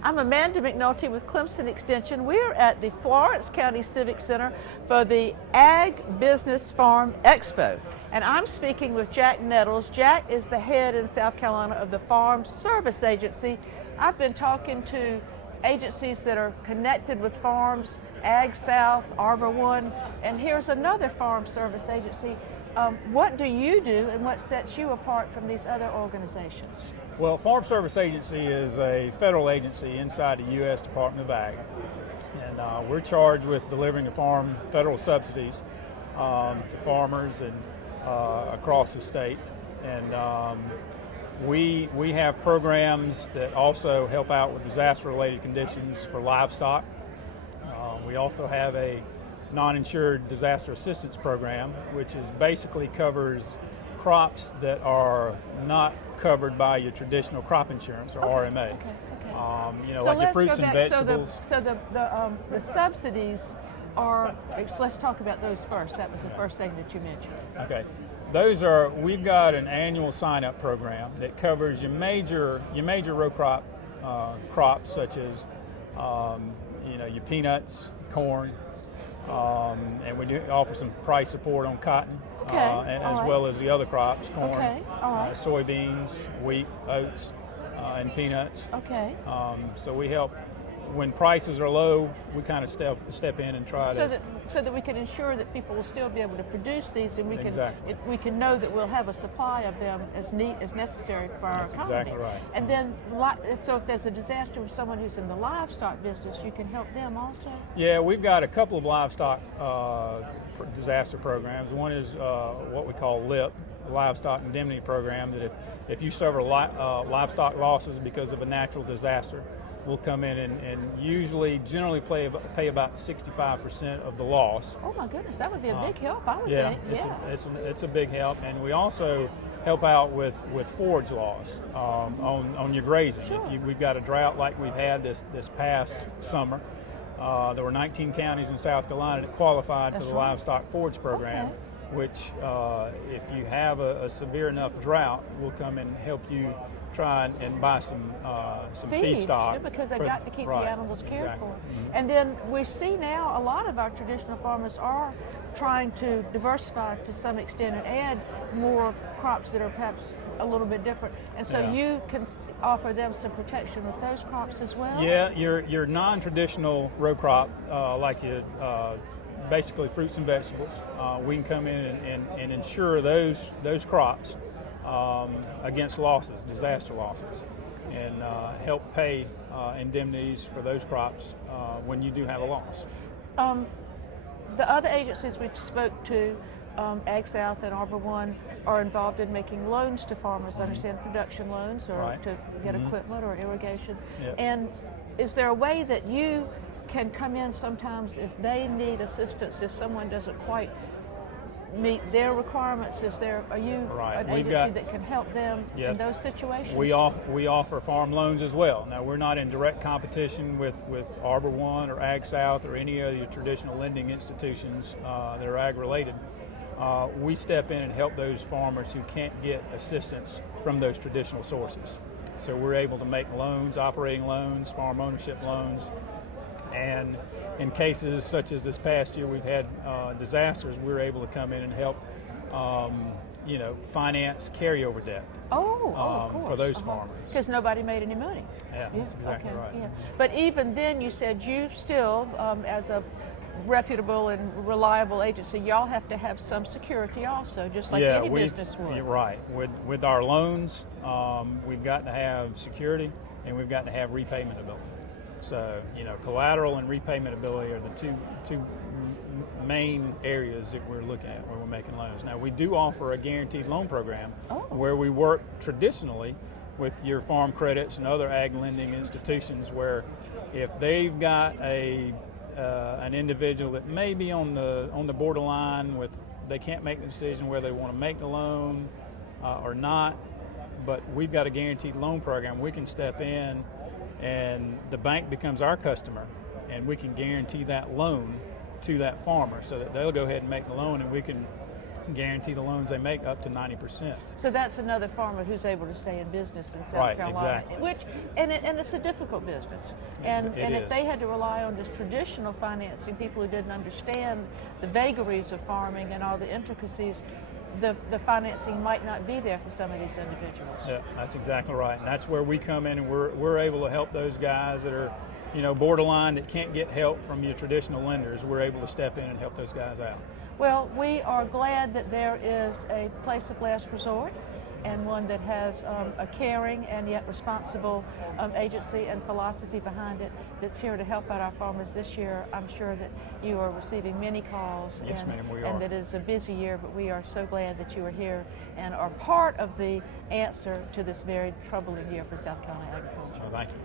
I'm Amanda McNulty with Clemson Extension. We're at the Florence County Civic Center for the AgriBiz Farm Expo. And I'm speaking with Jack Nettles. Jack is the head in South Carolina of the Farm Service Agency. I've been talking to agencies that are connected with farms, Ag South, Arbor One, and here's another farm service agency. What do you do and what sets you apart from these other organizations? Well, Farm Service Agency is a federal agency inside the U.S. Department of Ag, and we're charged with delivering the farm federal subsidies to farmers and across the state. And we have programs that also help out with disaster-related conditions for livestock. We also have a non-insured disaster assistance program, which is basically covers crops that are not covered by your traditional crop insurance or RMA. So like your fruits go and back. vegetables. So the subsidies are. Let's talk about those first. That was the first thing that you mentioned. Okay, we've got an annual sign-up program that covers your major row crop crops such as your peanuts, corn, and we do offer some price support on cotton. As well as the other crops, corn, soybeans, wheat, oats, and peanuts. So we help when prices are low. We kind of step in and try so that we can ensure that people will still be able to produce these, and we can know that we'll have a supply of them as necessary for our economy. That's exactly right. And then, so if there's a disaster with someone who's in the livestock business, you can help them also. Yeah, we've got a couple of livestock disaster programs. One is what we call LIP, the Livestock Indemnity program, that if you suffer livestock losses because of a natural disaster, we'll come in and generally pay about 65% of the loss. Oh my goodness, that would be a big help, I would yeah, think. It's a big help, and we also help out with forage loss on your grazing. Sure. If we've got a drought like we've had this past summer, there were 19 counties in South Carolina that qualified for the livestock forage program, which if you have a severe enough drought, we'll come and help you try and buy some feedstock. Because they got to keep the animals cared for. Mm-hmm. And then we see now a lot of our traditional farmers are trying to diversify to some extent and add more crops that are perhaps a little bit different. And so you can offer them some protection with those crops as well? Yeah, your non-traditional row crop, like basically fruits and vegetables, we can come in and insure those crops against losses, disaster losses, and help pay indemnities for those crops when you do have a loss. The other agencies we spoke to, Ag South and Arbor One, are involved in making loans to farmers. I understand production loans or to get equipment or irrigation. Yep. And is there a way that you can come in sometimes if they need assistance, if someone doesn't quite meet their requirements? Are you an agency that can help them in those situations? We offer farm loans as well. Now, we're not in direct competition with Arbor One or Ag South or any of your traditional lending institutions that are ag related. We step in and help those farmers who can't get assistance from those traditional sources. So we're able to make loans, operating loans, farm ownership loans, and in cases such as this past year we've had disasters, we're able to come in and help finance carryover debt of course. for those farmers. Because nobody made any money. Yeah, that's exactly right. Yeah. But even then, you said you still, as a reputable and reliable agency, y'all have to have some security also, just like any business would. You're right. With our loans, we've got to have security and we've got to have repayment ability. So, collateral and repayment ability are the two main areas that we're looking at when we're making loans. Now, we do offer a guaranteed loan program where we work traditionally with your farm credits and other ag lending institutions, where if they've got an individual that may be on the borderline with, they can't make the decision whether they want to make the loan or not, but we've got a guaranteed loan program, we can step in and the bank becomes our customer and we can guarantee that loan to that farmer so that they'll go ahead and make the loan, and we can guarantee the loans they make up to 90%. So that's another farmer who's able to stay in business in South Right, Carolina, exactly. and it's a difficult business. And It if is. they had to rely on just traditional financing, people who didn't understand the vagaries of farming and all the intricacies, the financing might not be there for some of these individuals. Yeah, that's exactly right. And that's where we come in, and we're able to help those guys that are, borderline, that can't get help from your traditional lenders. We're able to step in and help those guys out. Well, we are glad that there is a place of last resort, and one that has a caring and yet responsible agency and philosophy behind it that's here to help out our farmers this year. I'm sure that you are receiving many calls. Yes, ma'am, we and are. that it's a busy year, but we are so glad that you are here and are part of the answer to this very troubling year for South Carolina agriculture. So thank you.